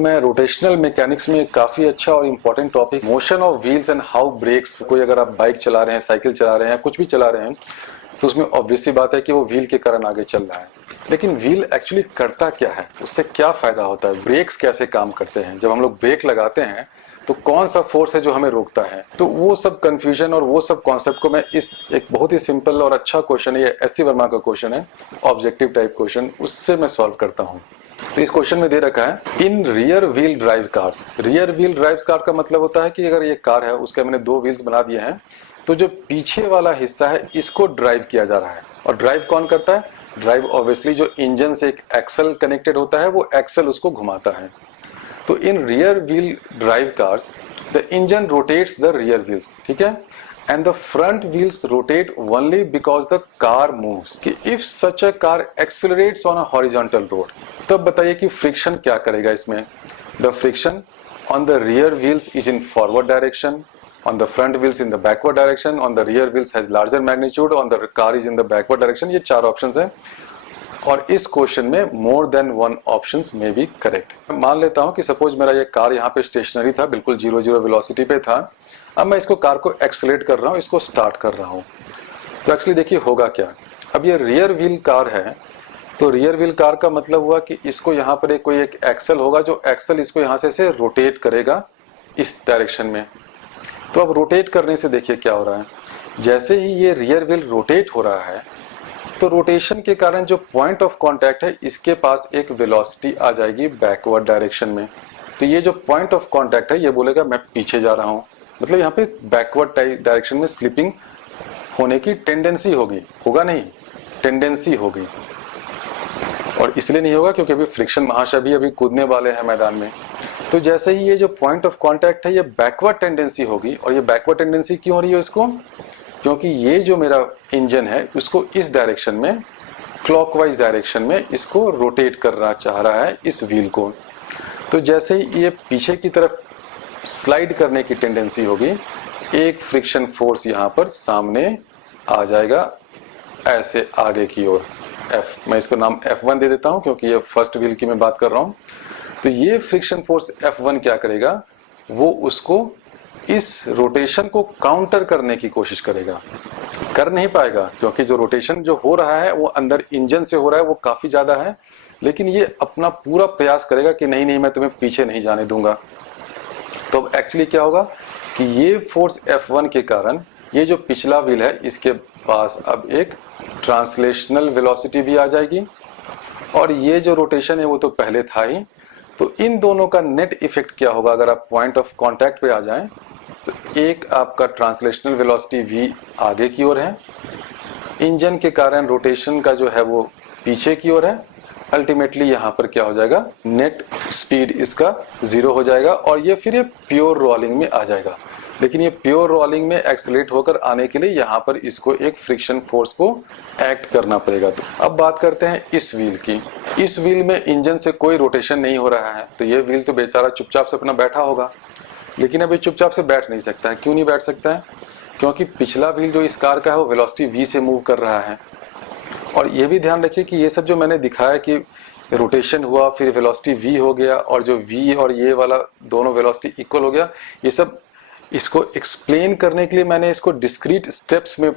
मैं rotational mechanics में काफी अच्छा और important topic motion of wheels and how brakes. कोई अगर आप बाइक चला रहे हैं, साइकिल चला रहे हैं, कुछ भी चला रहे हैं, तो उसमें ऑब्वियस सी बात है कि वो व्हील के कारण आगे चल रहा है। लेकिन व्हील एक्चुअली करता क्या है, उससे क्या फायदा होता है, ब्रेक्स कैसे काम करते हैं, जब हम लोग ब्रेक लगाते हैं तो कौन सा फोर्स है जो हमें रोकता है। तो वो सब कंफ्यूजन और वो सब कॉन्सेप्ट को मैं इस एक बहुत ही सिंपल और अच्छा क्वेश्चन है, ये एस.सी. वर्मा का क्वेश्चन है, ऑब्जेक्टिव टाइप क्वेश्चन, उससे मैं सॉल्व करता हूँ। तो इस क्वेश्चन में दे रखा है इन rear wheel drive cars. Rear wheel drive car का मतलब होता है कि अगर ये कार है, उसके मैंने दो व्हील्स बना दिए हैं, तो जो पीछे वाला हिस्सा है इसको ड्राइव किया जा रहा है। और ड्राइव कौन करता है? ड्राइव ऑब्वियसली जो इंजन से एक एक्सल कनेक्टेड होता है, वो एक्सल उसको घुमाता है। तो इन rear wheel drive cars the engine rotates the rear wheels, ठीक है, and the front wheels rotate only because the car moves। कि if such a car accelerates on a horizontal road, तब बताइए कि फ्रिक्शन क्या करेगा इसमें। The friction on the rear wheels is in forward direction, on the front wheels in the backward direction, on the rear wheels has larger magnitude, on the car is in the backward direction। ये चार options हैं और इस question में more than one options में B correct. मान लेता हूं कि सपोज मेरा ये कार यहाँ पे स्टेशनरी था, बिल्कुल 0 वेलोसिटी पे था। अब मैं इसको कार को एक्सेलेरेट कर रहा हूँ, इसको स्टार्ट कर रहा हूँ। तो एक्चुअली देखिए होगा क्या, अब ये रियर व्हील कार है, तो रियर व्हील कार का मतलब हुआ कि इसको यहाँ पर कोई एक एक्सल होगा, जो एक्सल इसको यहाँ से रोटेट करेगा इस डायरेक्शन में। तो अब रोटेट करने से देखिए क्या हो रहा है, जैसे ही ये रियर व्हील रोटेट हो रहा है, तो रोटेशन के कारण जो पॉइंट ऑफ कांटेक्ट है, इसके पास एक वेलोसिटी आ जाएगी बैकवर्ड डायरेक्शन में। तो ये जो पॉइंट ऑफ कांटेक्ट है, ये बोलेगा मैं पीछे जा रहा हूँ, मतलब यहाँ पे बैकवर्ड डायरेक्शन में स्लिपिंग होने की टेंडेंसी होगी, होगा नहीं, टेंडेंसी होगी। और इसलिए नहीं होगा क्योंकि अभी फ्रिक्शन महाशय अभी कूदने वाले हैं मैदान में। तो जैसे ही ये जो पॉइंट ऑफ कांटेक्ट है, ये बैकवर्ड टेंडेंसी होगी। और ये बैकवर्ड टेंडेंसी क्यों हो रही है इसको? क्योंकि ये जो मेरा इंजन है, उसको इस डायरेक्शन में, क्लॉकवाइज डायरेक्शन में इसको रोटेट करना चाह रहा है, इस व्हील को। तो जैसे ही ये पीछे की तरफ स्लाइड करने की टेंडेंसी होगी, एक फ्रिक्शन फोर्स यहाँ पर सामने आ जाएगा, ऐसे आगे की ओर। F, मैं इसको नाम F1 दे देता हूं क्योंकि ये फर्स्ट व्हील की मैं बात कर रहा हूं। तो ये फ्रिक्शन फोर्स F1 क्या करेगा, वो उसको इस रोटेशन को काउंटर करने की कोशिश करेगा। कर नहीं पाएगा क्योंकि जो रोटेशन जो हो रहा है वो अंदर इंजन से हो रहा है, वो काफी ज्यादा है। लेकिन ये अपना पूरा प्रयास करेगा कि नहीं नहीं, मैं तुम्हें पीछे नहीं जाने दूंगा। तो अब एक्चुअली क्या होगा कि ये फोर्स F1 के कारण ये जो पिछला व्हील है, इसके पास अब एक ट्रांसलेशनल वेलोसिटी भी आ जाएगी। और ये जो रोटेशन है वो तो पहले था ही। तो इन दोनों का नेट इफेक्ट क्या होगा, अगर आप पॉइंट ऑफ कांटेक्ट पे आ जाएं, तो एक आपका ट्रांसलेशनल वेलोसिटी v आगे की ओर है, इंजन के कारण रोटेशन का जो है वो पीछे की ओर है। अल्टीमेटली यहाँ पर क्या हो जाएगा, नेट स्पीड इसका 0 हो जाएगा और ये फिर ये प्योर रोलिंग में आ जाएगा। लेकिन ये प्योर रोलिंग में एक्सेलरेट होकर आने के लिए यहाँ पर इसको एक फ्रिक्शन फोर्स को एक्ट करना पड़ेगा। तो अब बात करते हैं इस व्हील की। इस व्हील में इंजन से कोई रोटेशन नहीं हो रहा है, तो ये व्हील तो बेचारा चुपचाप से अपना बैठा होगा। लेकिन अभी चुपचाप से बैठ नहीं सकता है। क्यों नहीं बैठ सकता है? क्योंकि पिछला व्हील जो इस कार का है वो वेलोसिटी v से मूव कर रहा है। और ये भी ध्यान रखिए कि ये सब जो मैंने दिखाया कि रोटेशन हुआ, फिर वेलोसिटी v हो गया, और जो v और ये वाला दोनों वेलोसिटी इक्वल हो गया, ये सब इसको एक्सप्लेन करने के लिए मैंने इसको डिस्क्रीट स्टेप्स में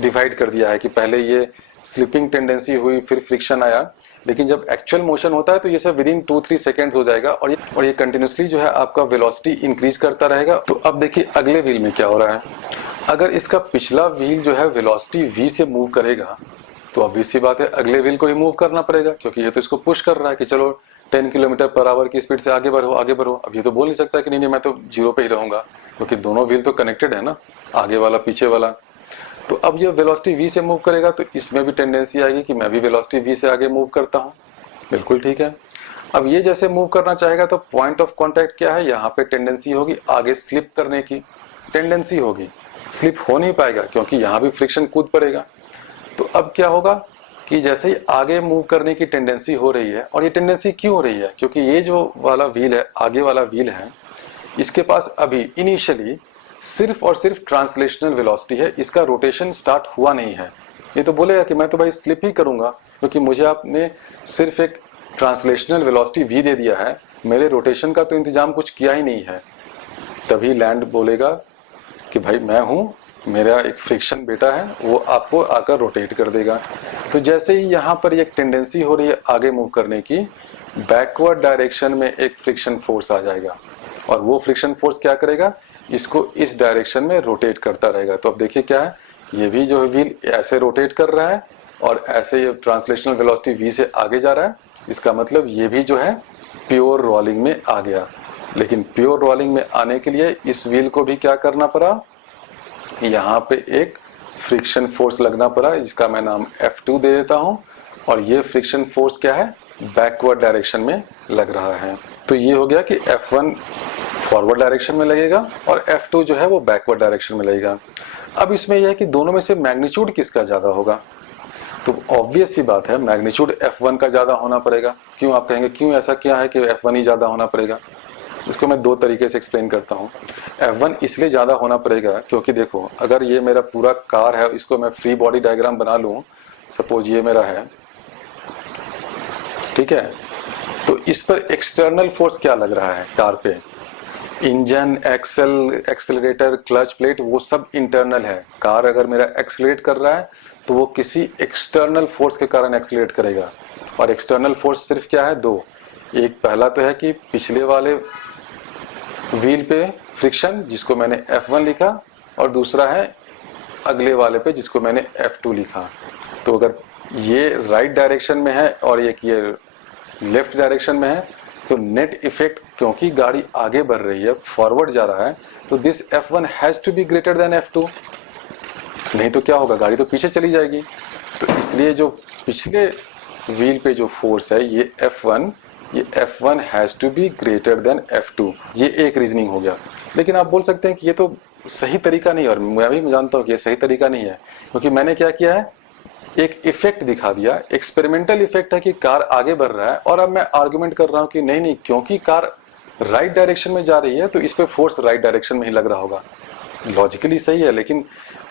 डिवाइड कर दिया है कि पहले ये स्लिपिंग टेंडेंसी हुई, फिर फ्रिक्शन आया। लेकिन जब एक्चुअल मोशन होता है तो ये सब विद इन 2-3 सेकेंड्स हो जाएगा और ये कंटिन्यूसली जो है आपका वेलोसिटी इंक्रीज करता रहेगा। तो अब देखिए अगले व्हील में क्या हो रहा है। अगर इसका पिछला व्हील जो है वेलोसिटी v से मूव करेगा, तो ऑब्वियस सी बात है अगले व्हील को ही मूव करना पड़ेगा, क्योंकि ये तो इसको पुश कर रहा है कि चलो 10 किलोमीटर पर आवर की स्पीड से आगे बढ़ो आगे बढ़ो। अब ये तो बोल नहीं सकता कि नहीं नहीं मैं तो 0 पे ही रहूंगा, क्योंकि दोनों व्हील तो कनेक्टेड है ना, आगे वाला पीछे वाला। तो अब ये वेलोसिटी v से मूव करेगा, तो इसमें भी टेंडेंसी आएगी कि मैं भी वेलोसिटी v से आगे मूव करता हूँ। बिल्कुल ठीक है। अब ये जैसे मूव करना चाहेगा तो पॉइंट ऑफ कांटेक्ट क्या है, यहाँ पे टेंडेंसी होगी आगे स्लिप करने की टेंडेंसी होगी। स्लिप हो नहीं पाएगा क्योंकि यहाँ भी फ्रिक्शन कूद पड़ेगा। तो अब क्या होगा कि जैसे ही आगे मूव करने की टेंडेंसी हो रही है, और ये टेंडेंसी क्यों हो रही है, क्योंकि ये जो वाला व्हील है, आगे वाला व्हील है, इसके पास अभी इनिशियली सिर्फ और सिर्फ ट्रांसलेशनल वेलोसिटी है, इसका रोटेशन स्टार्ट हुआ नहीं है। ये तो बोलेगा कि मैं तो भाई स्लिप ही करूंगा, क्योंकि मुझे आपने सिर्फ एक ट्रांसलेशनल वेलोसिटी v दे दिया है, मेरे रोटेशन का तो इंतजाम कुछ किया ही नहीं है, तभी लैंड बोलेगा कि भाई मैं हूँ, मेरा एक फ्रिक्शन बेटा है, वो आपको आकर रोटेट कर देगा। तो जैसे ही यहाँ पर एक टेंडेंसी हो रही है आगे मूव करने की, बैकवर्ड डायरेक्शन में एक फ्रिक्शन फोर्स आ जाएगा, और वो फ्रिक्शन फोर्स क्या करेगा, इसको इस डायरेक्शन में रोटेट करता रहेगा। तो अब देखिए क्या है, ये भी जो है व्हील ऐसे रोटेट कर रहा है और ऐसे ये ट्रांसलेशनल वेलोसिटी v से आगे जा रहा है। इसका मतलब ये भी जो है प्योर रोलिंग में आ गया। लेकिन प्योर रोलिंग में आने के लिए इस व्हील को भी क्या करना पड़ा, यहाँ पे एक फ्रिक्शन फोर्स लगना पड़ा, जिसका मैं नाम F2 दे देता हूँ। और ये फ्रिक्शन फोर्स क्या है, बैकवर्ड डायरेक्शन में लग रहा है। तो ये हो गया कि F1 फॉरवर्ड डायरेक्शन में लगेगा और F2 जो है वो बैकवर्ड डायरेक्शन में लगेगा। अब इसमें यह है कि दोनों में से मैग्नीट्यूड किसका ज्यादा होगा, तो ऑब्वियस सी बात है मैग्नीट्यूड F1 का ज्यादा होना पड़ेगा। क्यों, आप कहेंगे क्यों ऐसा क्या है कि F1 ही ज्यादा होना पड़ेगा। इसको मैं दो तरीके से एक्सप्लेन करता हूँ। F1 इसलिए ज्यादा होना पड़ेगा क्योंकि देखो, अगर ये मेरा पूरा कार है, इसको मैं फ्री बॉडी डायग्राम बना लूं, सपोज ये मेरा है, ठीक है, तो इस पर एक्सटर्नल फोर्स क्या लग रहा है कार पे, engine, axle, accelerator, clutch plate, वो सब इंटरनल है। कार अगर मेरा एक्सेलरेट कर रहा है तो वो किसी एक्सटर्नल फोर्स के कारण एक्सेलरेट करेगा। और एक्सटर्नल फोर्स सिर्फ क्या है, दो। एक पहला तो है कि पिछले वाले व्हील पे फ्रिक्शन, जिसको मैंने F1 लिखा, और दूसरा है अगले वाले पे, जिसको मैंने F2 लिखा। तो अगर ये राइट डायरेक्शन में है और एक ये लेफ्ट डायरेक्शन में है, तो नेट इफेक्ट, क्योंकि गाड़ी आगे बढ़ रही है, फॉरवर्ड जा रहा है, तो this F1 has to be greater than F2, नहीं तो क्या होगा, गाड़ी तो पीछे चली जाएगी। तो इसलिए जो पिछले व्हील पे जो फोर्स है ये F1 has to be greater than F2, ये एक रीजनिंग हो गया। लेकिन आप बोल सकते हैं कि ये तो सही तरीका नहीं है, और मैं भी जानता हूं कि ये सही तरीका नहीं है, क्योंकि मैंने क्या किया है, एक इफेक्ट दिखा दिया, एक्सपेरिमेंटल इफेक्ट है कि कार आगे बढ़ रहा है, और अब मैं आर्गुमेंट कर रहा हूं कि नहीं, क्योंकि कार राइट डायरेक्शन में जा रही है तो इस पे फोर्स राइट डायरेक्शन में ही लग रहा होगा। लॉजिकली सही है, लेकिन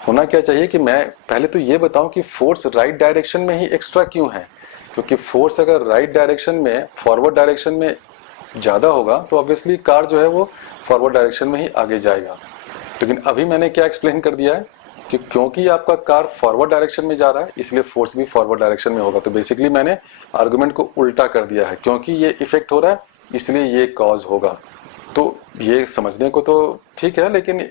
होना क्या चाहिए कि मैं पहले तो ये बताऊं कि फोर्स राइट डायरेक्शन में ही एक्स्ट्रा क्यों है। क्योंकि फोर्स अगर राइट डायरेक्शन में, फॉरवर्ड डायरेक्शन में ज्यादा होगा, तो ऑब्वियसली कार जो है वो फॉरवर्ड डायरेक्शन में ही आगे जाएगा। लेकिन अभी मैंने क्या एक्सप्लेन कर दिया है कि क्योंकि आपका कार फॉरवर्ड डायरेक्शन में जा रहा है, इसलिए फोर्स भी फॉरवर्ड डायरेक्शन में होगा। तो बेसिकली मैंने आर्गुमेंट को उल्टा कर दिया है, क्योंकि ये इफेक्ट हो रहा है इसलिए ये कॉज होगा। तो ये समझने को तो ठीक है, लेकिन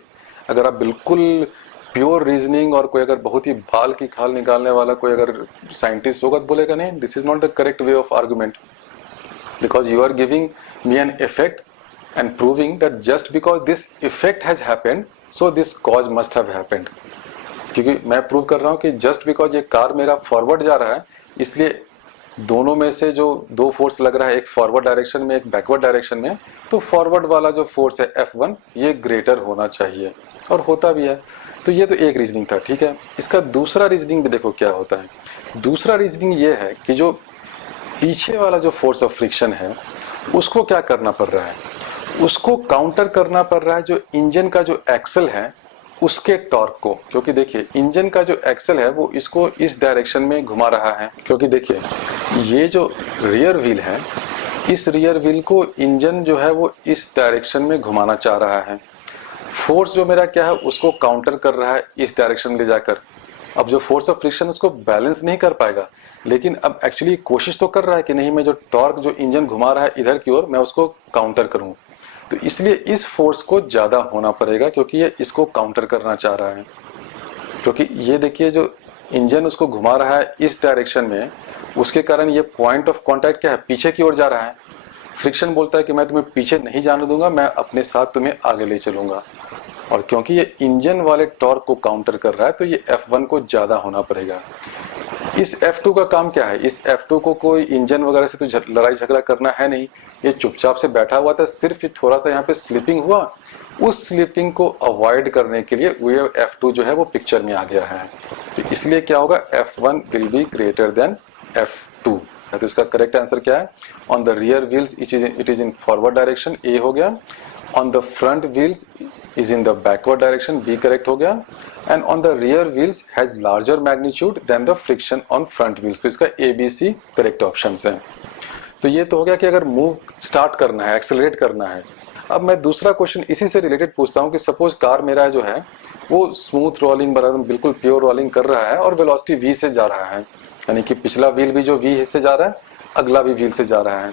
अगर आप बिल्कुल प्योर रीजनिंग और कोई अगर बहुत ही बाल की खाल निकालने वाला कोई अगर साइंटिस्ट होगा तो बोलेगा नहीं, this is not the correct way of argument, because you are giving me an effect and proving that just because this effect has happened so this cause must have happened. क्योंकि मैं prove कर रहा हूं कि just because ये car मेरा forward जा रहा है, इसलिए दोनों में से जो दो फोर्स लग रहा है, एक फॉरवर्ड डायरेक्शन में एक बैकवर्ड डायरेक्शन में, तो फॉरवर्ड वाला जो फोर्स है F1 ये ग्रेटर होना चाहिए, और होता भी है। तो ये तो एक रीजनिंग था, ठीक है। इसका दूसरा रीजनिंग भी देखो क्या होता है। दूसरा रीजनिंग ये है कि जो पीछे वाला जो फोर्स ऑफ फ्रिक्शन है उसको क्या करना पड़ रहा है, उसको काउंटर करना पड़ रहा है जो इंजन का जो एक्सल है उसके टॉर्क को। क्योंकि देखिए इंजन का जो एक्सल है वो इसको इस डायरेक्शन में घुमा रहा है, क्योंकि देखिए ये जो रियर व्हील है, इस रियर व्हील को इंजन जो है वो इस डायरेक्शन में घुमाना चाह रहा है। फोर्स जो मेरा क्या है उसको काउंटर कर रहा है इस डायरेक्शन में ले जाकर। अब जो फोर्स ऑफ फ्रिक्शन उसको बैलेंस नहीं कर पाएगा, लेकिन अब एक्चुअली कोशिश तो कर रहा है कि नहीं, मैं जो टॉर्क जो इंजन घुमा रहा है इधर की ओर, मैं उसको काउंटर करूं। तो इसलिए इस फोर्स को ज्यादा होना पड़ेगा, क्योंकि ये इसको काउंटर करना चाह रहा है। क्योंकि ये देखिए जो इंजन उसको घुमा रहा है इस डायरेक्शन में, उसके कारण ये पॉइंट ऑफ कांटेक्ट क्या है, पीछे की ओर जा रहा है। फ्रिक्शन बोलता है कि मैं तुम्हें पीछे नहीं जाने दूंगा, मैं अपने साथ तुम्हें आगे ले चलूंगा। और क्योंकि ये इंजन वाले टॉर्क को काउंटर कर रहा है, तो ये F1 को ज्यादा होना पड़ेगा। इस F2 का काम क्या है, इस F2 को कोई इंजन वगैरह से तो लड़ाई झगड़ा करना है नहीं, ये चुपचाप से बैठा हुआ था, सिर्फ थोड़ा सा यहाँ पे स्लिपिंग हुआ, उस स्लिपिंग को अवॉइड करने के लिए वो F2 जो है वो पिक्चर में आ गया है। तो इसलिए क्या होगा, F1 will be greater than F2। तो इसका करेक्ट आंसर क्या है, on the rear wheels it is in forward direction, A हो गया। On the front wheels is in the backward direction, B correct हो गया। And on the rear wheels has larger magnitude than the friction on front wheels, तो इसका ABC correct option है। तो ये तो हो गया कि अगर मूव स्टार्ट करना है, एक्सेलरेट करना है। अब मैं दूसरा क्वेश्चन इसी से रिलेटेड पूछता हूँ कि सपोज कार मेरा जो है वो स्मूथ रोलिंग बराबर बिल्कुल प्योर रोलिंग कर रहा है और वेलोसिटी वी से जा रहा है, यानी कि पिछला व्हील भी जो वी से जा रहा है, अगला भी व्हील से जा रहा है।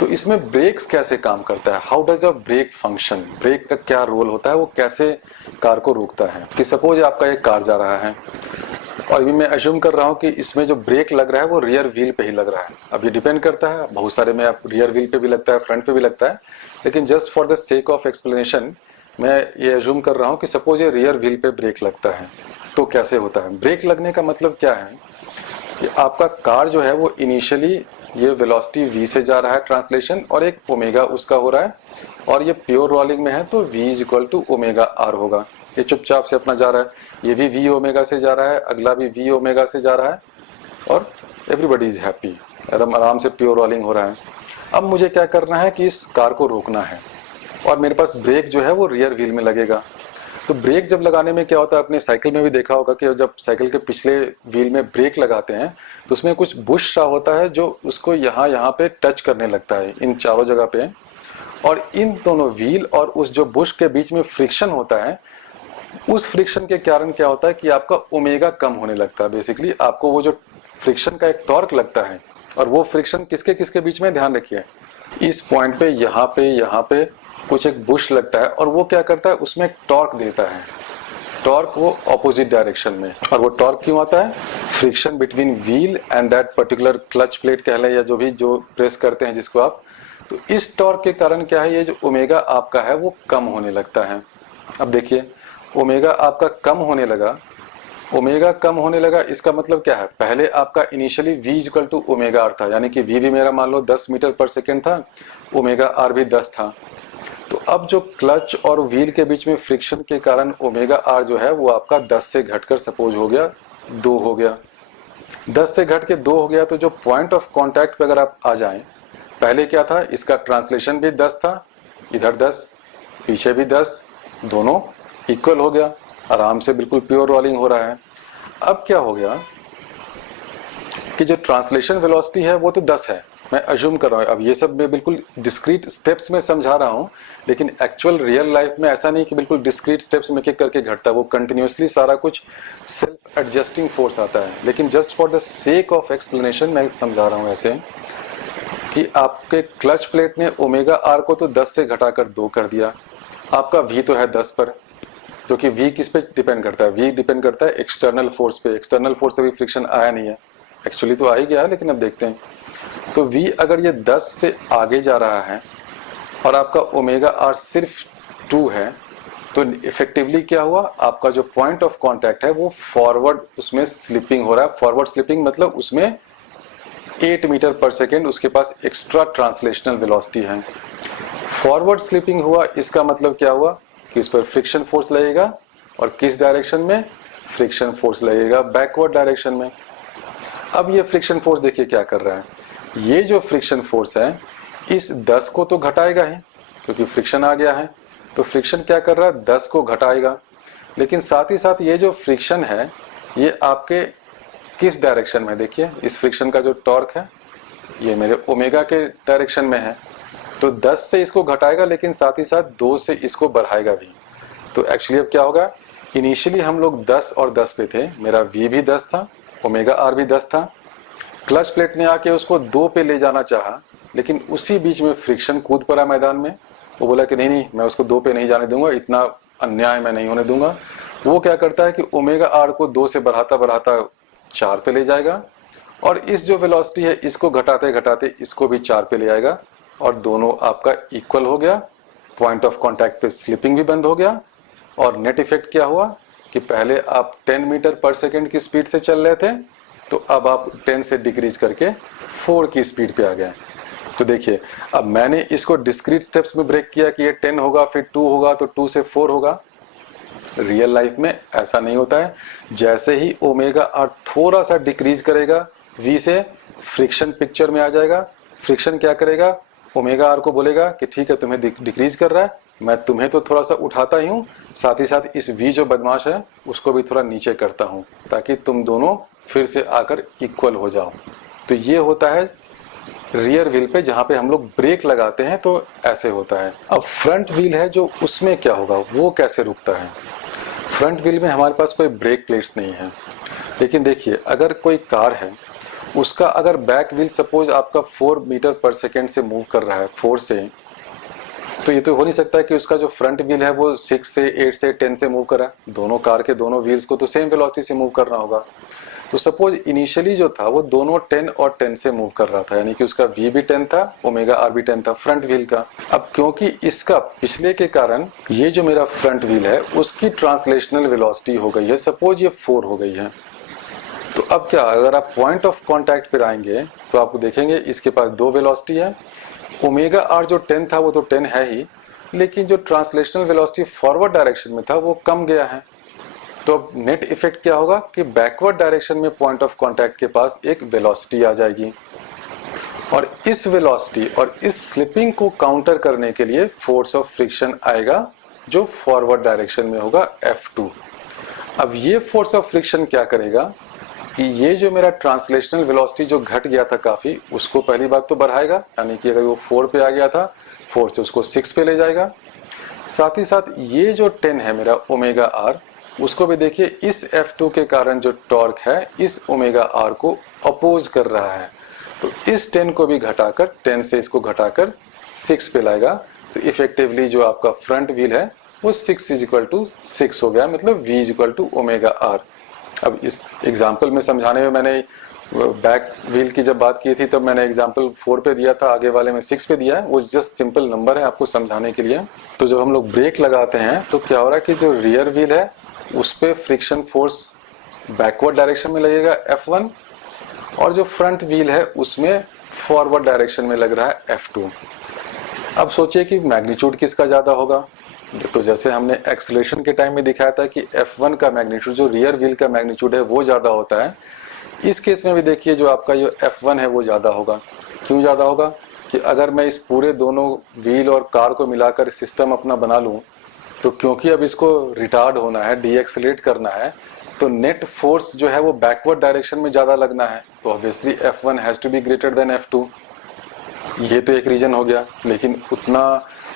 तो इसमें ब्रेक्स कैसे काम करता है, how does a brake function, brake का क्या रोल होता है, वो कैसे कार को रोकता है। कि सपोज आपका एक कार जा रहा है और अभी मैं अज्यूम कर रहा हूँ कि इसमें जो ब्रेक लग रहा है वो रियर व्हील पे ही लग रहा है। अब ये डिपेंड करता है, बहुत सारे में आप रियर व्हील पे भी लगता है, फ्रंट पे भी लगता है, लेकिन just for the sake of explanation मैं ये अज्यूम कर रहा हूँ कि सपोज ये रियर व्हील पे ब्रेक लगता है। तो कैसे होता है ब्रेक लगने का मतलब क्या है कि आपका कार जो है वो इनिशियली ये वेलोसिटी v से जा रहा है ट्रांसलेशन, और एक ओमेगा उसका हो रहा है, और ये प्योर रोलिंग में है तो v is equal to omega R होगा। ये चुपचाप से अपना जा रहा है, ये भी v ओमेगा से जा रहा है, अगला भी v ओमेगा से जा रहा है, और एवरीबडी इज हैप्पी, एकदम आराम से प्योर रोलिंग हो रहा है। अब मुझे क्या करना है कि इस कार को रोकना है, और मेरे पास ब्रेक जो है वो रियर व्हील में लगेगा। तो ब्रेक जब लगाने में क्या होता है, अपने साइकिल में भी देखा होगा कि जब साइकिल के पिछले व्हील में ब्रेक लगाते हैं तो उसमें कुछ बुश सा होता है जो उसको यहाँ पे टच करने लगता है, इन चारों जगह पे। और इन दोनों व्हील और उस जो बुश के बीच में फ्रिक्शन होता है, उस फ्रिक्शन के कारण क्या होता है कि आपका ओमेगा कम होने लगता है। बेसिकली आपको वो जो फ्रिक्शन का एक टॉर्क लगता है, और वो फ्रिक्शन किसके किसके बीच में, ध्यान रखिए इस पॉइंट पे यहाँ पे कुछ एक बुश लगता है, और वो क्या करता है उसमें एक टॉर्क देता है, टॉर्क वो ऑपोजिट डायरेक्शन में। और वो टॉर्क क्यों आता है, friction between wheel and that particular clutch plate कह लें, या जो प्रेस करते हैं जिसको आप। तो इस टॉर्क के कारण क्या है, ये जो ओमेगा आपका है वो कम होने लगता है। अब देखिए ओमेगा आपका कम होने लगा, ओमेगा कम होने लगा, इसका मतलब क्या है, पहले आपका initially v equal to omega R था, यानी कि v भी मेरा मान लो 10 मीटर पर सेकेंड था, ओमेगा आर भी 10 था। तो अब जो क्लच और व्हील के बीच में फ्रिक्शन के कारण ओमेगा आर जो है वो आपका 10 से घटकर सपोज हो गया 2 हो गया, 10 से घट के 2 हो गया। तो जो पॉइंट ऑफ कांटेक्ट पे अगर आप आ जाएं, पहले क्या था, इसका ट्रांसलेशन भी 10 था, इधर 10, पीछे भी 10, दोनों इक्वल हो गया, आराम से बिल्कुल प्योर रोलिंग हो रहा है। अब क्या हो गया कि जो ट्रांसलेशन वेलोसिटी है वो तो 10 है, मैं अज्यूम कर रहा हूँ। अब ये सब मैं बिल्कुल डिस्क्रीट स्टेप्स में समझा रहा हूँ, लेकिन एक्चुअल रियल लाइफ में ऐसा नहीं कि बिल्कुल डिस्क्रीट स्टेप्स में एक करके घटता है, वो कंटिन्यूसली सारा कुछ सेल्फ एडजस्टिंग फोर्स आता है। लेकिन just for the sake of explanation मैं समझा रहा हूँ ऐसे कि आपके क्लच प्लेट ने ओमेगा आर को तो 10 से घटाकर 2 कर दिया, आपका v तो है 10 पर, क्योंकि v किस पे डिपेंड करता है, v डिपेंड करता है एक्सटर्नल फोर्स पे, एक्सटर्नल फोर्स से भी फ्रिक्शन आया नहीं है, एक्चुअली तो आ ही गया है, लेकिन अब देखते हैं। तो v अगर ये 10 से आगे जा रहा है और आपका ओमेगा आर सिर्फ 2 है, तो इफेक्टिवली क्या हुआ, आपका जो पॉइंट ऑफ कांटेक्ट है वो फॉरवर्ड उसमें स्लिपिंग हो रहा है। फॉरवर्ड स्लिपिंग मतलब उसमें 8 मीटर पर सेकेंड उसके पास एक्स्ट्रा ट्रांसलेशनल वेलोसिटी है। फॉरवर्ड स्लिपिंग हुआ, इसका मतलब क्या हुआ कि उस पर फ्रिक्शन फोर्स लगेगा, और किस डायरेक्शन में, फ्रिक्शन फोर्स लगेगा बैकवर्ड डायरेक्शन में। अब ये फ्रिक्शन फोर्स देखिए क्या कर रहा है, ये जो फ्रिक्शन फोर्स है इस 10 को तो घटाएगा ही, क्योंकि फ्रिक्शन आ गया है, तो फ्रिक्शन क्या कर रहा है, 10 को घटाएगा। लेकिन साथ ही साथ ये जो फ्रिक्शन है ये आपके किस डायरेक्शन में, देखिए इस फ्रिक्शन का जो टॉर्क है ये मेरे ओमेगा के डायरेक्शन में है, तो 10 से इसको घटाएगा, लेकिन साथ ही साथ 2 से इसको बढ़ाएगा भी। तो एक्चुअली अब क्या होगा, इनिशियली हम लोग 10 और 10 पे थे, मेरा v भी 10 था, ओमेगा आर भी 10 था, क्लच प्लेट ने आके उसको 2 पे ले जाना चाहा, लेकिन उसी बीच में फ्रिक्शन कूद पड़ा मैदान में। वो बोला कि नहीं मैं उसको 2 पे नहीं जाने दूंगा, इतना अन्याय मैं नहीं होने दूंगा। वो क्या करता है कि ओमेगा आर को 2 से बढ़ाता बढ़ाता 4 पे ले जाएगा, और इस जो वेलोसिटी है इसको घटाते घटाते इसको भी 4 पे ले आएगा, और दोनों आपका इक्वल हो गया, पॉइंट ऑफ कांटेक्ट पे स्लिपिंग भी बंद हो गया। और नेट इफेक्ट क्या हुआ कि पहले आप 10 मीटर पर सेकेंड की स्पीड से चल रहे थे, तो अब आप 10 से डिक्रीज करके 4 की स्पीड पे आ गए। तो देखिए अब मैंने इसको डिस्क्रीट स्टेप्स में ब्रेक किया कि ये 10 होगा, फिर 2 होगा, तो 2 से 4 होगा। रियल लाइफ में ऐसा नहीं होता है, जैसे ही ओमेगा आर थोड़ा सा डिक्रीज करेगा v से, फ्रिक्शन पिक्चर में आ जाएगा। फ्रिक्शन क्या करेगा, ओमेगा आर को बोलेगा कि ठीक है तुम्हें डिक्रीज कर रहा है, मैं तुम्हें तो थोड़ा सा उठाता ही हूँ, साथ ही साथ इस v जो बदमाश है उसको भी थोड़ा नीचे करता हूँ, ताकि तुम दोनों फिर से आकर इक्वल हो जाओ। तो ये होता है रियर व्हील पे जहां पे हम लोग ब्रेक लगाते हैं तो ऐसे होता है। अब फ्रंट व्हील है जो, उसमें क्या होगा, वो कैसे रुकता है। फ्रंट व्हील में हमारे पास कोई ब्रेक प्लेट्स नहीं है, लेकिन देखिए अगर कोई कार है, उसका अगर बैक व्हील सपोज आपका 4 मीटर पर सेकेंड से मूव कर रहा है, 4 से, तो ये तो हो नहीं सकता कि उसका जो फ्रंट व्हील है वो 6 से 8 से 10 से मूव कर रहा है। दोनों कार के दोनों व्हील्स को तो सेम वेलोसिटी से मूव करना होगा। तो सपोज इनिशियली जो था वो दोनों 10 और 10 से मूव कर रहा था, यानी कि उसका v भी 10 था, ओमेगा r भी 10 था फ्रंट व्हील का। अब क्योंकि इसका पिछले के कारण ये जो मेरा फ्रंट व्हील है उसकी ट्रांसलेशनल वेलोसिटी हो गई है, सपोज ये 4 हो गई है। तो अब क्या, अगर आप पॉइंट ऑफ कॉन्टैक्ट पर आएंगे तो आप देखेंगे इसके पास 2 वेलोसिटी है। ओमेगा r जो 10 था वो तो 10 है ही, लेकिन जो ट्रांसलेशनल वेलोसिटी फॉरवर्ड डायरेक्शन में था वो कम गया है। तो अब नेट इफेक्ट क्या होगा कि बैकवर्ड डायरेक्शन में पॉइंट ऑफ कांटेक्ट के पास एक वेलोसिटी आ जाएगी, और इस वेलोसिटी और इस स्लिपिंग को काउंटर करने के लिए फोर्स ऑफ फ्रिक्शन आएगा जो फॉरवर्ड डायरेक्शन में होगा F2। अब ये फोर्स ऑफ फ्रिक्शन क्या करेगा कि ये जो मेरा ट्रांसलेशनल वेलोसिटी जो घट गया था काफी, उसको पहली बात तो बढ़ाएगा, यानी कि अगर वो 4 पे आ गया था 4 से उसको 6 पे ले जाएगा। साथ ही साथ ये जो 10 है मेरा ओमेगा r, उसको भी देखिए इस F2 के कारण जो टॉर्क है इस ओमेगा r को अपोज कर रहा है, तो इस 10 को भी घटाकर 10 से इसको घटाकर 6 पे लाएगा। तो इफेक्टिवली जो आपका फ्रंट व्हील है वो 6 = 6 हो गया, मतलब v = ओमेगा r। अब इस एग्जाम्पल में समझाने में मैंने बैक व्हील की जब बात की थी तब मैंने एग्जाम्पल 4 पे दिया था, आगे वाले में 6 पे दिया है, वो जस्ट सिंपल नंबर है आपको समझाने के लिए। तो जब हम लोग ब्रेक लगाते हैं तो क्या हो रहा है कि जो रियर व्हील है उस पे फ्रिक्शन फोर्स बैकवर्ड डायरेक्शन में लगेगा F1, और जो फ्रंट व्हील है उसमें फॉरवर्ड डायरेक्शन में लग रहा है F2। अब सोचिए कि मैग्नीट्यूड किसका ज्यादा होगा। तो जैसे हमने एक्सेलरेशन के टाइम में दिखाया था कि F1 का मैग्नीट्यूड जो रियर व्हील का मैग्नीट्यूड है वो ज्यादा होता है, इस केस में भी देखिए जो आपका जो F1 है वो ज्यादा होगा। क्यों ज्यादा होगा कि अगर मैं इस पूरे दोनों व्हील और कार को मिलाकर सिस्टम अपना बना लूं, तो क्योंकि अब इसको रिटार्ड होना है, डीएक्सेलरेट करना है, तो नेट फोर्स जो है वो बैकवर्ड डायरेक्शन में ज्यादा लगना है, तो obviously F1 has to be greater than F2। ये तो एक रीजन हो गया, लेकिन उतना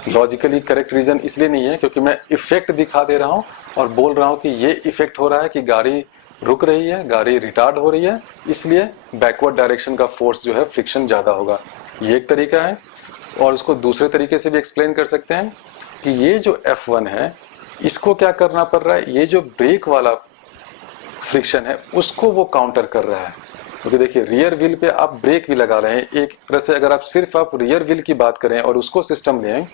लॉजिकली करेक्ट रीजन इसलिए नहीं है क्योंकि मैं इफेक्ट दिखा दे रहा हूं और बोल रहा हूं कि ये इफेक्ट हो रहा है कि गाड़ी रुक रही है, गाड़ी रिटार्ड हो रही है, इसलिए बैकवर्ड डायरेक्शन का फोर्स जो है फ्रिक्शन ज्यादा होगा। ये एक तरीका है। और उसको दूसरे तरीके से भी एक्सप्लेन कर सकते हैं कि ये जो F1 है इसको क्या करना पड़ रहा है, ये जो ब्रेक वाला फ्रिक्शन है उसको वो काउंटर कर रहा है। क्योंकि देखिए रियर व्हील पे आप ब्रेक भी लगा रहे हैं, एक तरह से अगर आप सिर्फ आप रियर व्हील की बात करें और उसको सिस्टम लें,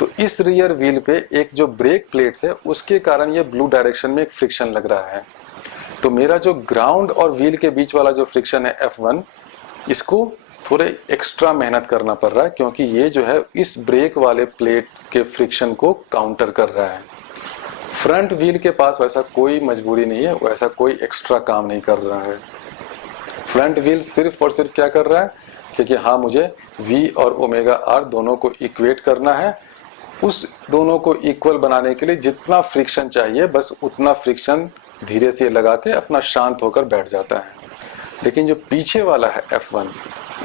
तो इस रियर व्हील पे एक जो ब्रेक प्लेट्स है उसके कारण ये ब्लू डायरेक्शन में एक फ्रिक्शन लग रहा है। तो मेरा जो ग्राउंड और व्हील के बीच वाला जो फ्रिक्शन है F1, इसको थोड़े एक्स्ट्रा मेहनत करना पड़ रहा है क्योंकि ये जो है इस ब्रेक वाले प्लेट के फ्रिक्शन को काउंटर कर रहा है। फ्रंट व्हील के पास वैसा कोई मजबूरी नहीं है, वैसा कोई एक्स्ट्रा काम नहीं कर रहा है। फ्रंट व्हील सिर्फ और सिर्फ क्या कर रहा है क्योंकि हाँ मुझे V और ओमेगा r दोनों को इक्वेट करना है, उस दोनों को इक्वल बनाने के लिए जितना फ्रिक्शन चाहिए बस उतना फ्रिक्शन धीरे से लगा के अपना शांत होकर बैठ जाता है। लेकिन जो पीछे वाला है F1,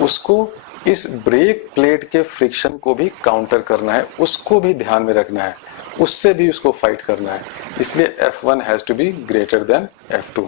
उसको इस ब्रेक प्लेट के फ्रिक्शन को भी काउंटर करना है, उसको भी ध्यान में रखना है, उससे भी उसको फाइट करना है, इसलिए F1 has to be greater than F2।